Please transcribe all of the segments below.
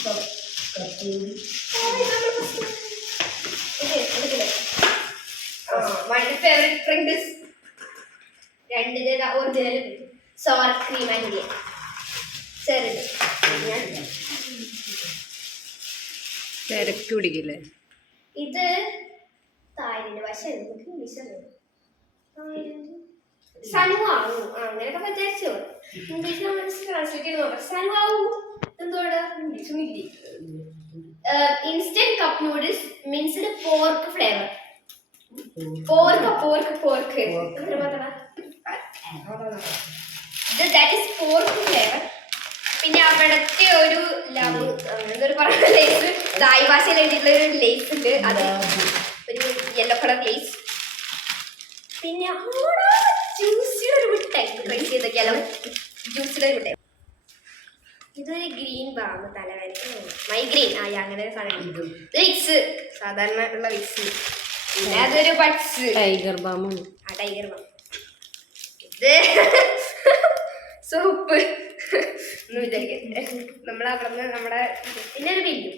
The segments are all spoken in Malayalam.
My favorite drink is original sour cream and തിരക്ക് പിടിക്കില്ലേ ഇത് തായ്ലൻഡ് പക്ഷേ ഇംഗ്ലീഷ് സനുവാവൂ അങ്ങനെയൊക്കെ വിചാരിച്ചോ ഇംഗ്ലീഷ് നമ്മൾ ട്രാൻസ്ലേറ്റ് ചെയ്ത് നോക്കാം സനുവാവൂ എന്തോടെ ഇംഗ്ലീഷും Hindi instant cup noodles minced pork flavour pork that is pork flavour. പിന്നെ അവിടത്തെ ഒരു ലവ് എന്തൊരു പറയുന്ന ലേസ് തായ് ഭാഷയിൽ എഴുതിയിട്ടുള്ള ഒരു ലേസ് ഉണ്ട്, അത് ഒരു യെല്ലോ കളർ ലേസ്. പിന്നെ ജ്യൂസിയുടെ ഒരു മിഠായി ട്രൈ ചെയ്തൊക്കെയാലോ, ജ്യൂസിയുടെ ഒരു മിഠായി. ഇതൊരു ഗ്രീൻ ബാം തലവേദന മൈഗ്രെയിൻ അങ്ങനെ ഒരു സാധനം. ഇത് വിക്സ് സാധാരണ ഉള്ള വിക്സ്. പിന്നെ അതൊരു ബഡ്സ് ടൈഗർ ബാമാണ്. Tiger Balm. ഇത് സോപ്പ് എന്ന് വിചാരിക്കട്ടെ നമ്മളവിടെ നമ്മുടെ. പിന്നെ ഒരു ബില്ലും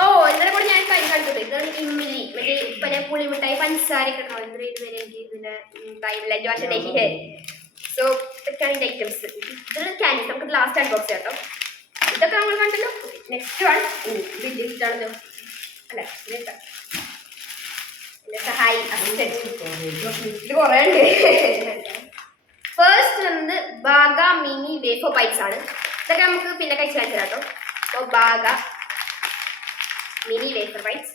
ഓ ഇന്നലെ കൂടെ ഞാൻ കാണിച്ചോട്ടെ. ഇതാണ് ഇമ്മിലി മറ്റേ പിന്നെ പുളിമിഠായി പഞ്ചസാരയൊക്കെ ഉണ്ടാവും. ഇന്നലെ ഇതുവരെ എനിക്ക് ഇതിന്റെ ലഞ്ച് വാഷ ഡേഹി. സോ ഇതൊക്കെയാണ് ഇതിന്റെ ഐറ്റംസ്. ഇതൊരു ക്യാൻഡി നമുക്ക് ലാസ്റ്റ് അൺബോക്സ് ചെയ്യാം. ഇതൊക്കെ നമ്മൾ കണ്ടല്ലോ. നെക്സ്റ്റ് വൺ ബില്ല് ഇട്ടാണല്ലോ അല്ലെ, സഹായി ഇത് കുറേ ഉണ്ട്. ഫസ്റ്റ് വന്നത് ബാഗ മിനി വേഫർ ബൈറ്റ്സ് ആണ്. ഇതൊക്കെ നമുക്ക് പിന്നെ കഴിച്ച് കാണിച്ചു കേട്ടോ. അപ്പോൾ ബാഗ മിനി വേഫർ ബൈറ്റ്സ്.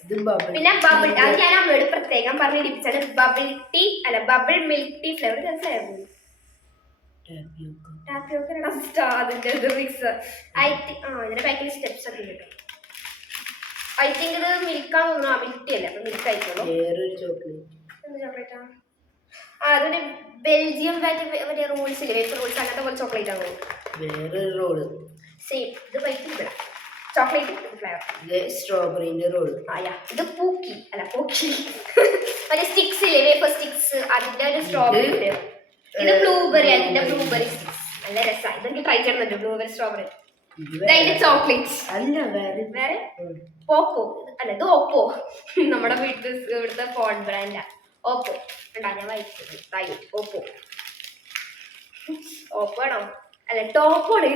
പിന്നെ ബബിൾ, അത് ഞാൻ അമ്മയോട് പ്രത്യേകം പറഞ്ഞ് ഇടിപ്പിച്ചാണ്. ബബിൾ ടീ അല്ല ബബിൾ മിൽക്ക് ടീ ഫ്ലേവർ. മനസ്സിലായിരുന്നു അതിന്റെ മിക്സ് ഇതിന്റെ പാക്കിൽ സ്റ്റെപ്സ് ഒക്കെ കിട്ടും. ഐ തിങ്ക് ഇത് മിൽക്കാന്ന് തോന്നുന്നു. മിൽക്ക് ടീ അല്ല, അപ്പൊ മിൽക്ക് ആയിക്കോളൂ. എന്ത് ചോക്ലേറ്റാ? അതിന് ബെൽജിയം മറ്റേ റോൾസ് ഇല്ലേ, വേഫർ റോൾസ്, അങ്ങനത്തെ പോലെ ചോക്ലേറ്റ് ആണ് സെയിം. ഇത് വൈറ്റ് ചോക്ലേറ്റ് ഫ്ലേവർ. സ്ട്രോബെറിന്റെ റോൾ. ഇത് പൂക്കി അല്ല പോക്കി മറ്റേ സ്റ്റിക്സ് ഇല്ലേ, വേഫർ സ്റ്റിക്സ്, അതിന്റെ ഒരു സ്ട്രോബെറി ഫ്ലേവർ. ഇത് ബ്ലൂബെറി, അതിന്റെ ബ്ലൂബെറി സ്റ്റിക്സ് നല്ല രസമാണ്. ഇതെനിക്ക് ട്രൈ ചെയ്യണമെന്നുണ്ട് ബ്ലൂബെറി സ്ട്രോബെറി. ഇതിന്റെ ചോക്ലേറ്റ്സ് അല്ല വേറെ പോപ്പോ അല്ല, ഇത് ഓപ്പോ നമ്മുടെ വീട്ടിൽ ഇവിടുത്തെ ഫോൺ ബ്രാൻഡാ ഓപ്പോ. ഉണ്ടാ ഞാൻ വായിച്ചത് ഓപ്പോ. ഓപ്പോ ആണോ അല്ല ടോപ്പോ ആണ്.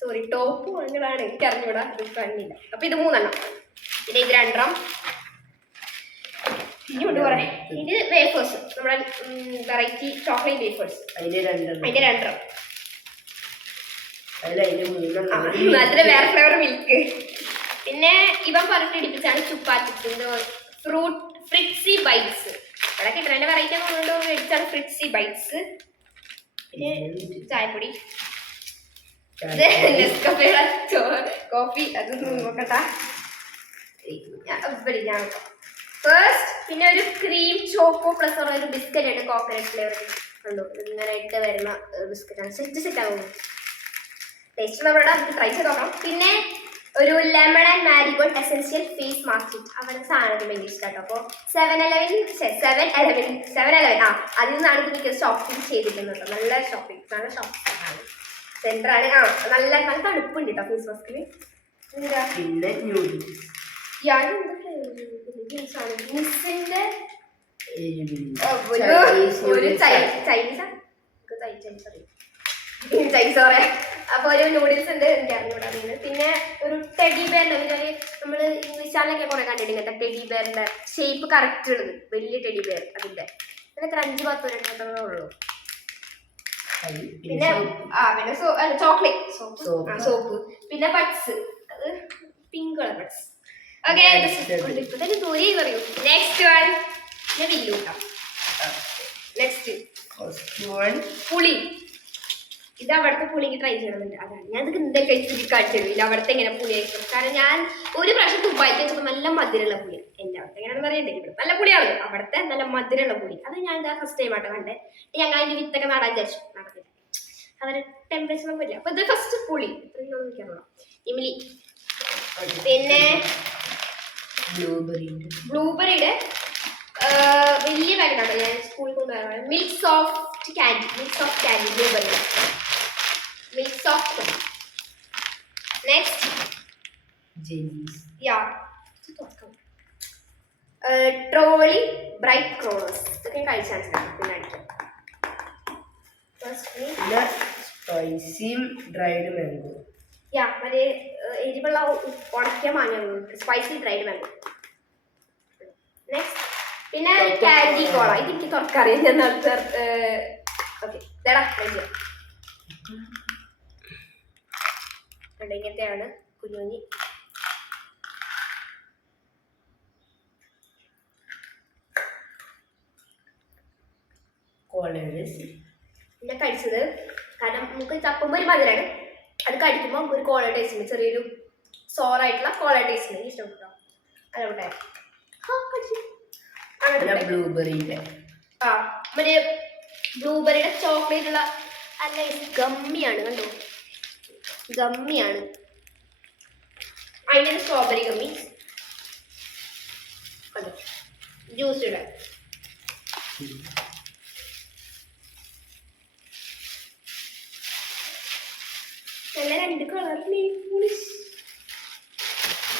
സോറി ടോപ്പോ അങ്ങനെയാണ്, എനിക്ക് അറിഞ്ഞൂടാ, ഇത് കണ്ണില്ല. അപ്പൊ ഇത് 3 എണ്ണം. പിന്നെ ഇത് 2 എണ്ണം. ഇനിയുണ്ട് കുറെ. ഇത് വേഫേഴ്സ്, നമ്മുടെ വെറൈറ്റി ചോക്ലേറ്റ് വേഫേഴ്സ്. അതിന്റെ 2 എണ്ണം. അതിന് വേറെ ഫ്ലേവർ മിൽക്ക്. പിന്നെ ഇവൻ പറഞ്ഞിട്ട് ഇടിപ്പിച്ചാണ് ചുപ്പാച്ചിന്റെ ഫ്രൂട്ട് ഫ്രിക്സി ബൈറ്റ്സ്. അവിടെ കിട്ടുന്നതിന്റെ വെറൈറ്റി കൊണ്ട് മേടിച്ചാണ് ഫ്രിക്സി ബൈറ്റ്സ്. പിന്നെ ചായപ്പൊടി, കോഫി, അത് നോക്കട്ടാ. ഞാൻ ഫസ്റ്റ് പിന്നെ ഒരു ക്രീം ചോക്കോ പ്ലസ് ഉള്ള ഒരു ബിസ്ക്കറ്റ് ഉണ്ട്, കോക്കനട്ട് ഫ്ലേവർ. കണ്ടു ഇങ്ങനെ ഇട്ട് വരുന്ന ബിസ്ക്കറ്റാണ്. സെറ്റ് ആകുന്നു. ടേസ്റ്റ് നമ്മളുടെ ട്രൈ ചെയ്ത് നോക്കാം. പിന്നെ ഒരു lemon and marigold essential face mask. അവിടെ സാധനം ഭയങ്കര ഇഷ്ടമാട്ടോ. അപ്പോൾ 7-Eleven അതിൽ നിന്നാണ് എനിക്ക് ഷോപ്പിംഗ് ചെയ്തിട്ടുള്ളത്. നല്ല ഷോപ്പിംഗ് ആണ്. സെന്ററാണ്. നല്ല തണുപ്പുണ്ട് കേട്ടോ ഫേസ് മാസ്കിന്. പിന്നെ മിസ്സിന്റെ ഒരു ചൈനീസ് പറയാം. അപ്പൊ ഒരു നൂഡിൽസ് ഉണ്ട്, എനിക്ക് അറിഞ്ഞൂടാ. പിന്നെ ഒരു ടെഡി ബെയറിന്റെ നമ്മൾ ഇംഗ്ലീഷ് ചാനലൊക്കെ കുറെ കണ്ടിട്ട് ഇങ്ങനത്തെ ടെഡി ബെയറിന്റെ ഷേപ്പ് കറക്റ്റ് ഉള്ളത്, വലിയ ടെഡി ബെയർ. അതിന്റെ പിന്നെ 5-10 ഉള്ളൂ. പിന്നെ ചോക്ലേറ്റ് സോപ്പ്. പിന്നെ ബഡ്സ്, അത് പിങ്ക് കളർ ബഡ്സ്. ഓക്കെ പറയൂ. നെക്സ്റ്റ് വൺ വില്ലു. നെക്സ്റ്റ് പുളി. ഇത് അവിടുത്തെ പുളിക്ക് ട്രൈ ചെയ്യണമെന്നുണ്ട്. അതാണ് ഞാൻ ഇത് എന്തൊക്കെ കാണിച്ചു തരും. അവിടുത്തെ എങ്ങനെ പുളി ആയിരിക്കും. കാരണം ഞാൻ ഒരു പ്രാവശ്യം ദുബായിക്ക് വെച്ചപ്പോൾ നല്ല മധുരമുള്ള പുളി. എൻ്റെ അവിടുത്തെ എങ്ങനെയാണെന്ന് അറിയണ്ടേ. ഇവിടെ നല്ല പുളിയാണ്, അവിടുത്തെ നല്ല മധുരമുള്ള പുളി. അത് ഞാൻ എന്താ ഫസ്റ്റ് ടൈം ആയിട്ട് കണ്ടേ. ഞങ്ങൾ അതിൻ്റെ വിത്തൊക്കെ നടാൻ വിചാരിച്ചു, നടന്നില്ല. അവരെ ടെമ്പറേച്ചർ ഒന്നും ഇല്ല. അപ്പൊ ഇത് ഫസ്റ്റ് പുളി എനിക്കറിയാം. ഇമിലി. പിന്നെ ബ്ലൂബെറിയുടെ വലിയ പാക്കറ്റാണ് ഞാൻ സ്കൂളിൽ കൊണ്ടുപോകാൻ. Milk soft candy blueberry milk soft. Next jellies. Yeah Trolli Brite crawlers ഇതൊക്കെ കഴിച്ചാൽ പിന്നെ അടിക്കാം. പിന്നെ സ്പൈസിയും ഡ്രൈഡ് മാംഗോ. യാ മറ്റേ എരിവുള്ള ഉണക്കിയ മാങ്ങ സ്പൈസി ഡ്രൈഡ് മാംഗോ. നെക്സ്റ്റ് പിന്നെ കാൻഡി കോള. ഇത് എനിക്ക് തുറക്കറിയാം. ഞാൻ നേരത്തെ ഓക്കെ ഇതേടാ കഴിക്കാം. ഇങ്ങനത്തെയാണ് കുഞ്ഞു കുഞ്ഞി. പിന്നെ കഴിച്ചത് കാരണം നമുക്ക് ചപ്പുമ്പോൾ ഒരു മധുരമാണ്, അത് കഴിക്കുമ്പോൾ ഒരു കോള ടേസ്റ്റ് ഉണ്ട്, ചെറിയൊരു സോറായിട്ടുള്ള കോള ടേസ്റ്റ് ഉണ്ട്. ഇഷ്ടപ്പെട്ടോ? അതോട്ടെ ബ്ലൂബെറിയുടെ മറ്റേ ബ്ലൂബെറിയുടെ ചോക്ലേറ്റ് ഉള്ള അല്ല ഗമ്മിയാണ്. കണ്ടോ ഗമ്മിയാണ്. അതിൻ്റെ സ്ട്രോബെറി ഗമ്മി കണ്ടോ ജ്യൂസ് ഇടാം. നല്ല രണ്ട് കളറിൽ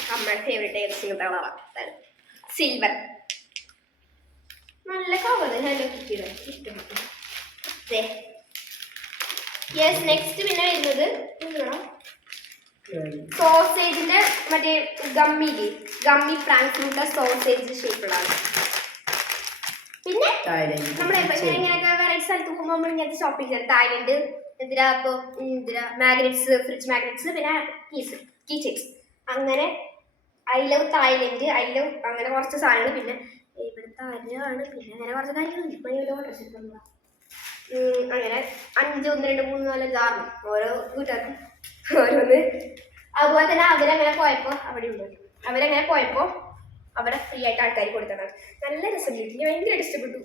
നമ്മുടെ ഫേവറേറ്റ് ഏകദേശം കളറാണ് സിൽവർ. നല്ല കവർ ഹലോ കിട്ടിയത് ഇഷ്ടപ്പെട്ടു. യെസ് നെക്സ്റ്റ് പിന്നെ വരുന്നത് എന്താണ് സോസേജിന്റെ മറ്റേ ഗമ്മിയില്ലേ ഗമ്മി ഫ്രാങ്ക്ഫ്രൂട്ട് സോസേജ് ഷേപ്പിലാണ്. പിന്നെ നമ്മുടെ ഇങ്ങനെയൊക്കെ വെറൈറ്റി സ്ഥലത്ത് പോകുമ്പോൾ നമ്മൾ ഇങ്ങനത്തെ ഷോപ്പിംഗ് ചെയ്യാം. തായ്ലൻഡ് എന്തിനാ ഇപ്പോൾ എന്തിനാ മാഗ്നറ്റ്സ് ഫ്രിഡ്ജ് മാഗ്നറ്റ്സ് പിന്നെ കീ ചെയിൻസ് അങ്ങനെ I love Thailand I love അങ്ങനെ കുറച്ച് സാധനങ്ങൾ. പിന്നെ ഇവിടുത്തെ അരിയാണ് പിന്നെ അങ്ങനെ കുറച്ച് കാര്യങ്ങളുണ്ട്. ഇപ്പം ഓരോ ഡ്രസ്സ് എടുക്കുന്നത് അങ്ങനെ 5 1 2 3 4 5 6 ഓരോ കൂട്ടുകാർക്കും ഓരോന്ന്. അതുപോലെ തന്നെ അവരങ്ങനെ പോയപ്പോൾ അവിടെ ഫ്രീ ആയിട്ട് ആൾക്കാർ കൊടുത്തതാണ്. നല്ല രസമുണ്ട്. എനിക്ക് ഭയങ്കരമായിട്ട് ഇഷ്ടപ്പെട്ടു.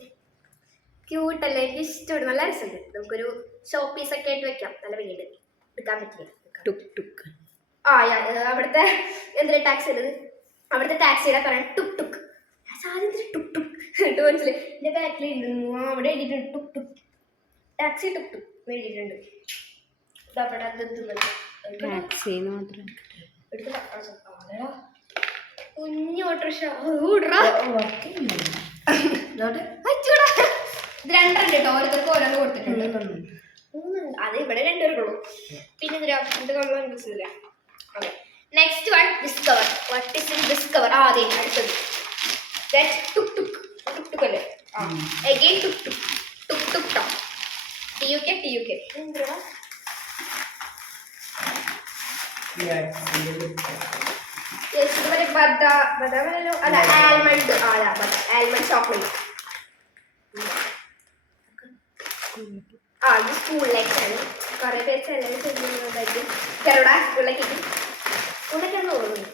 ക്യൂട്ടല്ലേ? എനിക്ക് ഇഷ്ടപ്പെട്ടു. നല്ല രസമുണ്ട്. നമുക്കൊരു ഷോ പീസൊക്കെ ആയിട്ട് വെക്കാം. നല്ല വീട് എടുക്കാൻ പറ്റില്ല. അവിടുത്തെ എന്തൊരു ടാക്സി ഉള്ളത് അവിടുത്തെ ടാക്സിയുടെ പറയാൻ ടുക് ടുക് സാധനം ടുക് ടുക് കേട്ട് മനസ്സിലായി. എൻ്റെ ബാക്കിൽ അവിടെ എഴുതിയിട്ടുണ്ട് tuk tuk taxi tuk tuk എഴുതിയിട്ടുണ്ട്. കുഞ്ഞു ഓട്ടോറിക്ഷ ഇത് 2 കേട്ടോ. ഓരോരുത്തർക്ക് ഓരോന്ന് കൊടുത്തിട്ടുണ്ട്. 3 അത് ഇവിടെ 2 പേർക്കുള്ളൂ. പിന്നെ ഇതില്ല. Okay next one discover. What is in discover? അതെ അടുത്തത് ടുക് ടുക് ടുക് ടുക് അല്ലേ? Again tuk tuk tuk tuk Tom TUK എന്തിനാ ബദാമല്ലോ അല്ല ആൽമണ്ട് ആൽമണ്ട് ചോക്ലേറ്റ്. ഇത് സ്കൂളിലേക്കാണ് കുറെ പേര് ചെലവ് ചെയ്യുന്നതായിട്ട് ചെറുതാ സ്കൂളിലേക്ക് സ്കൂളിലേക്കാണ് തോന്നുന്നത്.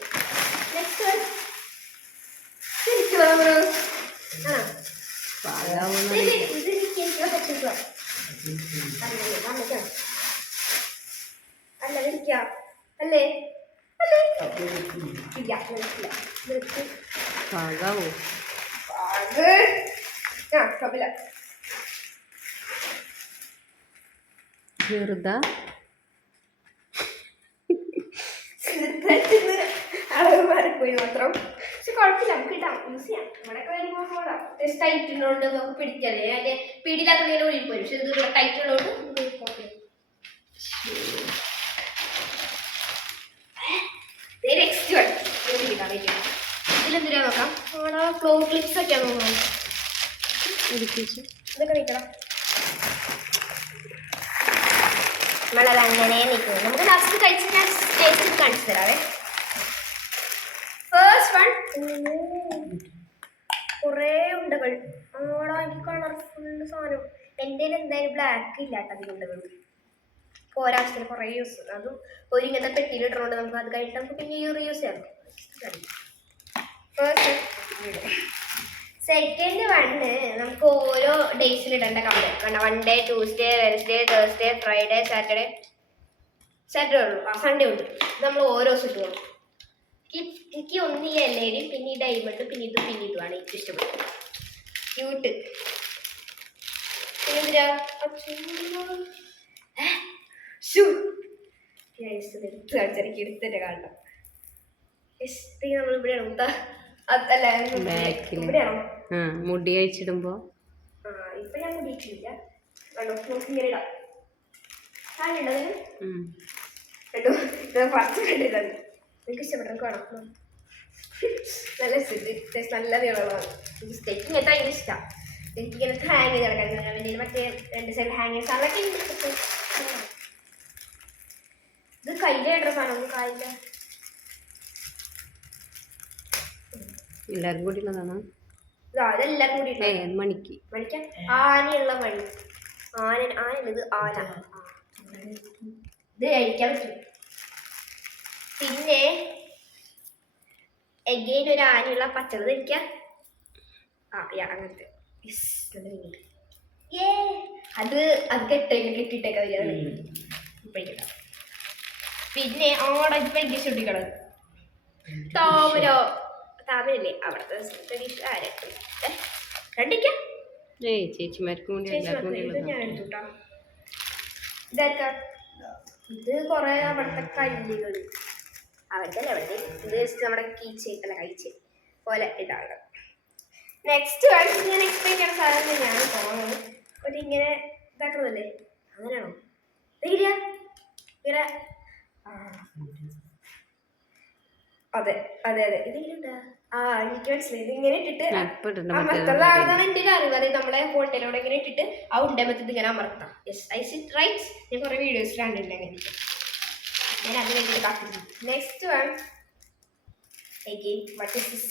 നെക്സ്റ്റ് അല്ല വിളിക്കാം അല്ലേ അളവ് മാറിപ്പോയി മാത്രം. പക്ഷെ കുഴപ്പമില്ല, നമുക്ക് ഇടാം, യൂസ് ചെയ്യാം. ഇവിടെയൊക്കെ വരുമ്പോൾ ടൈറ്റ് ഉള്ളതുകൊണ്ട് നമുക്ക് പിടിക്കല്ലേ. അതിന്റെ പിടിയില്ലാത്ത ഇങ്ങനെ ഒഴിൽ പോരും. പക്ഷെ ഇത് ടൈറ്റ് ഉള്ളതുകൊണ്ട് നെക്സ്റ്റ് ഇതിലെന്തിനാ നോക്കാം. അവിടെ ഫ്ലോ ക്ലിപ്സ് ഒക്കെ നോക്കാം. ഇതൊക്കെ നിൽക്കണം. നമ്മളത് അങ്ങനെ നിൽക്കുന്നു. നമുക്ക് ലാസ്റ്റ് കഴിച്ച് ഞാൻ ടേസ്റ്റ് കാണിച്ചു തരാവേ. ഫസ്റ്റ് വൺ കുറേ ഉണ്ടകൾ. ആടാ എനിക്ക് കളർഫുൾ സാധനം. എൻ്റെ എന്തായാലും ബ്ലാക്ക് ഇല്ലാട്ടോ അതിൽ ഉണ്ടകൾ. ഒരാവശ്യത്തിന് കുറേ യൂസ് അതും ഒരു ഇങ്ങനത്തെ പെട്ടിയിലിട്ടുകൊണ്ട് നമുക്ക് അത് കഴിഞ്ഞിട്ട് നമുക്ക് പിന്നെ റീയൂസ് ചെയ്യാം. സെക്കൻഡ് വണ്ണ് നമുക്ക് ഓരോ ഡേയ്സിൽ ഇടേണ്ട കമ്പനി കാരണം 1 day 2 Wednesday Thursday Friday Saturday ഉള്ളൂ. സൺഡേ ഉണ്ട്. നമ്മൾ ഓരോ ദിവസം ഇട്ട് പോകും. എനിക്ക് ഒന്ന് ഈ LED പിന്നെ ഈ ഡയമണ്ട് പിന്നെ ഇതുമാണ് എനിക്ക് ഇഷ്ടപ്പെട്ടത്. ക്യൂട്ട്. പിന്നെ എടുത്തിട്ട് കാണണം. നമ്മൾ ഇവിടെയാണോ അതല്ല ഇവിടെയാണോ മുടി കഴിച്ചിടുമ്പോ ഇപ്പൊ ഞാൻ മുടിയിട്ടില്ല. ഇങ്ങനെ ഇടാം. കാണുണ്ടതിന് പച്ച കണ്ടിട്ടാണ് നിങ്ങൾക്ക് ഇഷ്ടപ്പെട്ടു കാണാം. നല്ല നല്ല നീളമാണ്. എനിക്ക് സ്റ്റിച്ചിങ് എത്ര ഭയങ്കര ഇഷ്ടമാണ്. എനിക്കിങ്ങനെ ഹാങ് ചെയ്ത് കിടക്കാൻ വലിയ മറ്റേ 2 സൈഡ് ഹാങ്ങിങ് സാധനമൊക്കെ ഇത് കയ്യിലേട്ട സാധനം കായില്ല. എല്ലാരും കൂടി ഉള്ളതാണോ? അതെല്ലാരും കൂടി മണിക്ക് മണിക്കാൻ ആനയുള്ള മണി. ആനയുള്ളത് ആന. ഇത് കഴിക്കാൻ പറ്റും. പിന്നെ എഗെയിൻ ഒരു ആനയുള്ള പച്ചത് കഴിക്കാം. അങ്ങനത്തെ അത് കെട്ടിട്ടേക്കാ വരിക. പിന്നെ ഓടൊക്കെ ചുട്ടിക്കളത് താമരല്ലേ അവിടുത്തെ കണ്ടിക്കാം. ചേച്ചിമാർക്കും ഞാൻ എടുത്തുട്ടാ. ഇതൊക്കെ ഇത് കൊറേ അവിടുത്തെ കല്ലുകൾ അവിടുത്തെ അവിടെ ഇത് നമ്മുടെ കീച്ചേക്കല്ല കഴിച്ച് പോലെ ഇതാണ്. നെക്സ്റ്റ് ഞാൻ എക്സ്പ്ലെയിൻ ചെയ്യുന്ന സാധനം തന്നെയാണ് തോന്നുന്നത്. ഒരു ഇങ്ങനെ ഇതാക്കുന്നതല്ലേ അങ്ങനെയാണോ? ഇങ്ങനെ അതെ അതെ അതെ ഇതിങ്ങനെ എനിക്ക് മനസ്സിലായി. ഇതിങ്ങനെ ഇട്ടിട്ട് അമർത്തുന്നതാണെന്നാണ് എൻ്റെ ഒരു അറിവ്. അതായത് നമ്മളെ ഹോട്ടലോടെ ഇങ്ങനെ ഇട്ടിട്ട് ആ ഉണ്ടമ്പത്ത് ഇതിങ്ങനെ അമർത്താം. Yes I sit right. ഞാൻ കുറേ വീഡിയോസ് കണ്ടിട്ടില്ല അങ്ങനെ. ഞാൻ അത് വേണ്ടിയിട്ട് കാത്തിരുന്നു. Next one what is this?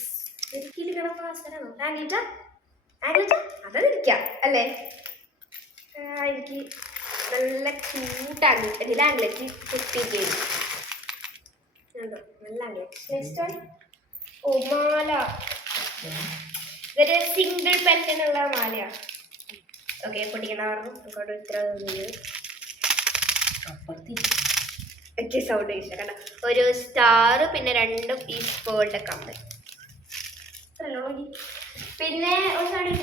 ഇരിക്കണം അവസരമാണോ? അതതിരിക്കാം അല്ലേ? എനിക്ക് നല്ല ക്യൂട്ടാണ്. ഇതിൽ ആംഗ്ലറ്റ് കുട്ടിക്ക് നല്ല ആംഗ്ലറ്റ്. നെക്സ്റ്റ് വൺ മാല. ഇതൊരു സിംഗിൾ പെൻഷനുള്ള മാലയാണ്. ഓക്കെ പൊട്ടിക്കണ പറഞ്ഞു അങ്ങോട്ട് ഇത്ര സൗണ്ട് ഇഷ്ടം കണ്ട. ഒരു സ്റ്റാർ പിന്നെ 2 പീസ് പേളുടെ കമ്മൽ. പിന്നെ ഒരു സൈഡ്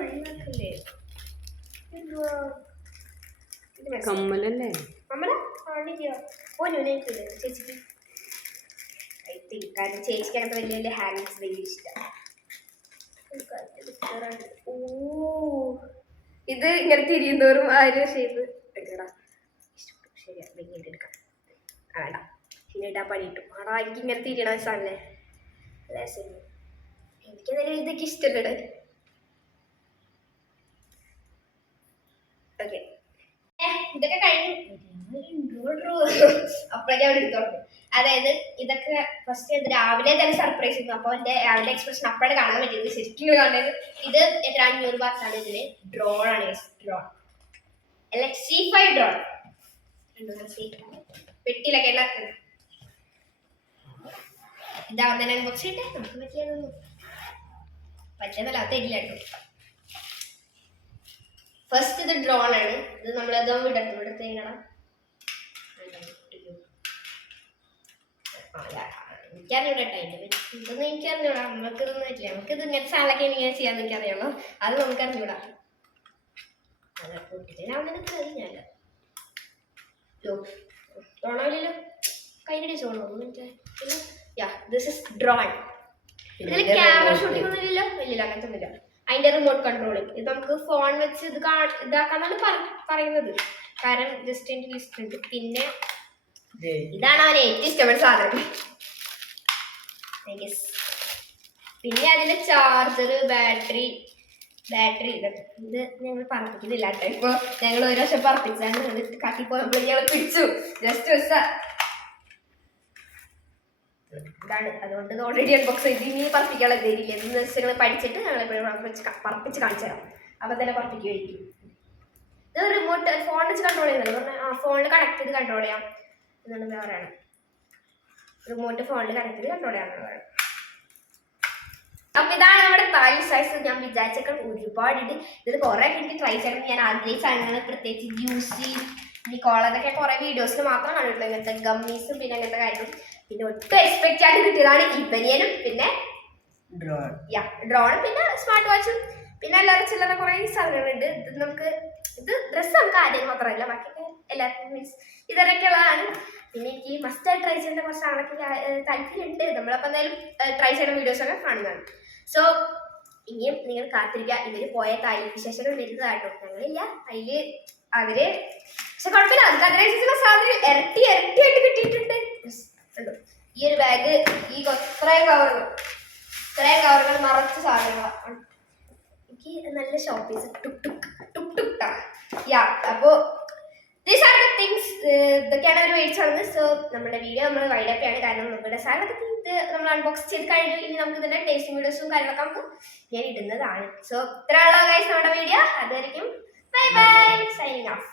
ഒഴിവാക്കല്ലേ കമ്മലല്ലേ? കമ്മല ഓനിക്കില്ലേ ചേച്ചിക്ക്? ഐ തിങ്ക് കാരണം ചേച്ചിക്ക് അങ്ങനത്തെ വലിയ വലിയ ഹാങ്ങിങ്സ് വലിയ ഇഷ്ടമാണ്. ഓ ഇത് ഇങ്ങനെ തിരിയുന്നോറും ആ ഒരു ഷേപ്പ് എടുക്കടാ. ശരിയാ വെങ്ങിട്ട് എടുക്കാം. വേണ്ട പിന്നെ ഇടാൻ പണി കിട്ടും. എനിക്ക് ഇങ്ങനെ തിരിയണ സാധനല്ലേ എനിക്കെന്തായാലും ഇതൊക്കെ ഇഷ്ടമല്ലേ. ഓക്കെ ഇതൊക്കെ കഴിഞ്ഞു അപ്പോഴേക്കും അവിടെ എടുത്തോളൂ. അതായത് ഇതൊക്കെ ഫസ്റ്റ് രാവിലെ തന്നെ സർപ്രൈസ് ചെയ്തു. അപ്പോൾ എൻ്റെ രാവിലെ എക്സ്പ്രഷൻ അപ്പോഴാണ് കാണാൻ പറ്റിയത്. ശരിക്കും കാണേണ്ടത് ഇത് എത്ര 500 ബാത്താണ്. ഇതിന് ഡ്രോൺ ആണ്. ഡ്രോൺ LXC5 ഡ്രോൺ പെട്ടിയിലൊക്കെ ഇതാവുന്നതിനെ കുറച്ച് കിട്ടെ നമുക്ക് പറ്റിയതൊന്നും പറ്റിയതല്ല തരില്ല കേട്ടോ. ഫസ്റ്റ് ഇത് ഡ്രോൺ ആണ്. ഇത് നമ്മളത് വിടത്ത് ചെയ്യണം. എനിക്കറിയൂടാ ഇതൊന്നും എനിക്കറിഞ്ഞൂടാ. നമുക്കിതൊന്നും പറ്റില്ല. നമുക്കിത് ഇങ്ങനത്തെ സാധനമൊക്കെ ഇങ്ങനെ ചെയ്യാൻ എനിക്കറിയുള്ളൂ. അത് നമുക്കറിഞ്ഞൂടാ. അതെ പൊട്ടിച്ചാവുന്നതിന് കഴിഞ്ഞല്ല തോണമില്ലല്ലോ. കയ്യിലടി ചോണോ ദിസ് ഇസ് ഡ്രോൺ. ഇതിൽ ക്യാമറ ഷൂട്ടിംഗ് ഒന്നും ഇല്ലല്ലോ. ഇല്ലില്ല അങ്ങനത്തെ ഒന്നുമില്ല. അതിന്റെ റിമോട്ട് കൺട്രോളിങ് ഇത് നമുക്ക് ഫോൺ വെച്ച് ഇത് ഇതാക്കാന്നാണ് പറയുന്നത്. കാരണം ജസ്റ്റ് എനിക്ക് ലിസ്റ്റ് ഉണ്ട്. പിന്നെ ഇതാണ് അവന് ഏറ്റവും ഇഷ്ടപ്പെട്ട സാധനം. പിന്നെ അതിന്റെ ചാർജർ ബാറ്ററി ഇതൊക്കെ ഇത് ഞങ്ങൾ പറപ്പിക്കുന്നില്ല കേട്ടോ. ഇപ്പൊ ഞങ്ങൾ ഒരു വർഷം പറപ്പിച്ചാണ് കാട്ടിപ്പോയപ്പോൾ ഞങ്ങൾ പിടിച്ചു ജസ്റ്റ് ഇതാണ്. അതുകൊണ്ട് ഇത് ഓൾറെഡി അൺബോക്സ് ചെയ്ത് ഇനി പറപ്പിക്കാനുള്ള ധൈര്യമില്ല. എന്ന് വെച്ചാൽ പഠിച്ചിട്ട് ഞങ്ങൾ എപ്പോഴും പറപ്പിച്ച് കാണിച്ചു തരാം. അപ്പം തന്നെ പറപ്പിക്കുമായിരിക്കും. ഇത് റിമോട്ട് ഫോൺ വെച്ച് കൺട്രോൾ ചെയ്യുന്നല്ലോ പറഞ്ഞാൽ ഫോണിൽ കണക്ട് ചെയ്ത് കൺട്രോൾ ചെയ്യാം എന്നാണ് വേറെയാണ്. റിമോട്ട് ഫോണിൽ കണക്ട് ചെയ്ത് കൺട്രോൾ ചെയ്യാൻ. അപ്പൊ ഇതാണ് നമ്മുടെ താഴെ സൈസ്. ഞാൻ വിചാരിച്ചേക്കാൾ ഒരുപാടുണ്ട്. ഇതിൽ കുറെ എനിക്ക് ട്രൈ ചെയ്യണം. ഞാൻ ആഗ്രഹിച്ച സാധനങ്ങൾ പ്രത്യേകിച്ച് ജ്യൂസി നിക്കോളതൊക്കെ കുറെ വീഡിയോസിൽ മാത്രം കണ്ടിട്ടുള്ളൂ. ഇങ്ങനത്തെ ഗമ്മീസും പിന്നെ അങ്ങനത്തെ കാര്യം. പിന്നെ ഒട്ടും എക്സ്പെക്ട് ചെയ്യാണ്ട് കിട്ടിയതാണ് ഈ ബനിയനും പിന്നെ ഡ്രോണും പിന്നെ സ്മാർട്ട് വാച്ചും പിന്നെ എല്ലാവരും ചില്ലറ കുറെ സാധനങ്ങളുണ്ട്. ഇത് ഡ്രസ്സ് നമുക്ക് ആദ്യം മാത്രമല്ല ബാക്കിയൊക്കെ എല്ലാവർക്കും മീൻസ് ഇതൊക്കെയുള്ളതാണ്. പിന്നെ എനിക്ക് മസ്റ്റായി ട്രൈ ചെയ്യേണ്ട കുറച്ച് സാധനമൊക്കെ താല്പര്യമുണ്ട്. നമ്മളപ്പോൾ എന്തായാലും ട്രൈ ചെയ്യുന്ന വീഡിയോസൊക്കെ കാണുന്നതാണ്. സോ ഇനിയും നിങ്ങൾ കാത്തിരിക്കുക. ഇവർ പോയ കാര്യം വിശേഷങ്ങൾ വരുന്നതാട്ടോ. ഞങ്ങളില്ല അതിൽ അവര്. പക്ഷെ കുഴപ്പമില്ല, നമുക്ക് അതിനനുസരിച്ചുള്ള സാധനം ഇരട്ടിയായിട്ട് കിട്ടിയിട്ടുണ്ട്. കണ്ടോ ഈ ഒരു ബാഗ്, ഈ ഇത്രയും കവറുകൾ നിറച്ച സാധനങ്ങളാണ്. എനിക്ക് നല്ല ഷോപ്പീസ് യാ. അപ്പോൾ ദീസ് ആർ ദ തിങ്സ്, ഇതൊക്കെയാണ് അവർ മേടിച്ചത്. സോ നമ്മുടെ വീഡിയോ നമ്മൾ വൈഡപ്പാണ്, കാരണം നമ്മുടെ സാധനമൊക്കെ നമ്മൾ അൺബോക്സ് ചെയ്ത് കഴിഞ്ഞു. ഇനി നമുക്ക് ഇതിന്റെ ടേസ്റ്റിംഗ് വീഡിയോസും കാര്യങ്ങളൊക്കെ നമുക്ക് ഞാൻ ഇടുന്നതാണ്. സോ ഇത്രയുള്ള ഗൈസ് നമ്മുടെ വീഡിയോ. അതായിരിക്കും ബൈ ബൈ, സൈനിങ് ഓഫ്.